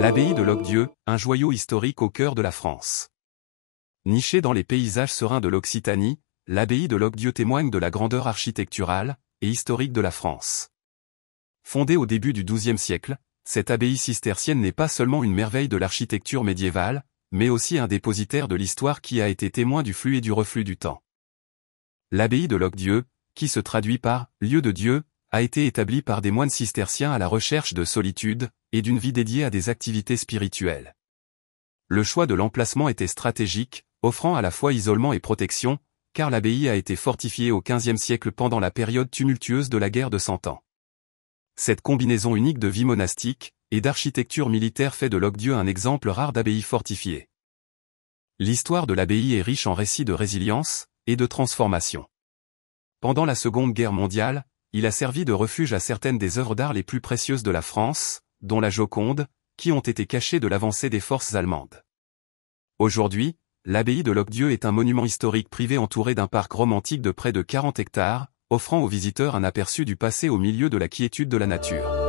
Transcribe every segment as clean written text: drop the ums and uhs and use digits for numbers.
L'abbaye de Locdieu, un joyau historique au cœur de la France. Nichée dans les paysages sereins de l'Occitanie, l'abbaye de Locdieu témoigne de la grandeur architecturale et historique de la France. Fondée au début du XIIe siècle, cette abbaye cistercienne n'est pas seulement une merveille de l'architecture médiévale, mais aussi un dépositaire de l'histoire qui a été témoin du flux et du reflux du temps. L'abbaye de Locdieu, qui se traduit par « lieu de Dieu », a été établie par des moines cisterciens à la recherche de solitude et d'une vie dédiée à des activités spirituelles. Le choix de l'emplacement était stratégique, offrant à la fois isolement et protection, car l'abbaye a été fortifiée au XVe siècle pendant la période tumultueuse de la guerre de Cent Ans. Cette combinaison unique de vie monastique et d'architecture militaire fait de Locdieu un exemple rare d'abbaye fortifiée. L'histoire de l'abbaye est riche en récits de résilience et de transformation. Pendant la Seconde Guerre mondiale, il a servi de refuge à certaines des œuvres d'art les plus précieuses de la France, dont la Joconde, qui ont été cachées de l'avancée des forces allemandes. Aujourd'hui, l'abbaye de Locdieu est un monument historique privé entouré d'un parc romantique de près de 40 hectares, offrant aux visiteurs un aperçu du passé au milieu de la quiétude de la nature.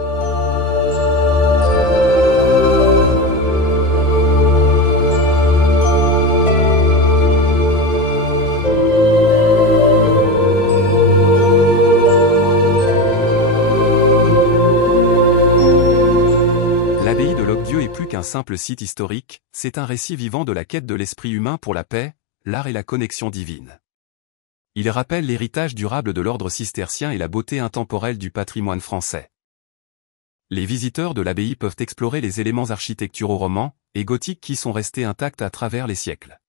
L'abbaye de Locdieu est plus qu'un simple site historique, c'est un récit vivant de la quête de l'esprit humain pour la paix, l'art et la connexion divine. Il rappelle l'héritage durable de l'ordre cistercien et la beauté intemporelle du patrimoine français. Les visiteurs de l'abbaye peuvent explorer les éléments architecturaux romans et gothiques qui sont restés intacts à travers les siècles.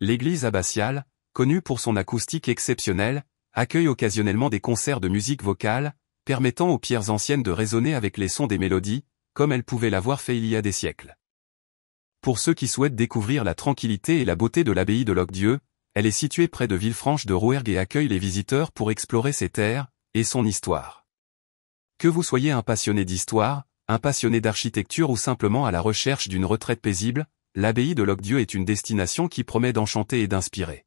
L'église abbatiale, connue pour son acoustique exceptionnelle, accueille occasionnellement des concerts de musique vocale, permettant aux pierres anciennes de résonner avec les sons des mélodies, comme elles pouvaient l'avoir fait il y a des siècles. Pour ceux qui souhaitent découvrir la tranquillité et la beauté de l'abbaye de Locdieu, elle est située près de Villefranche de Rouergue et accueille les visiteurs pour explorer ses terres et son histoire. Que vous soyez un passionné d'histoire, un passionné d'architecture ou simplement à la recherche d'une retraite paisible, l'abbaye de Locdieu est une destination qui promet d'enchanter et d'inspirer.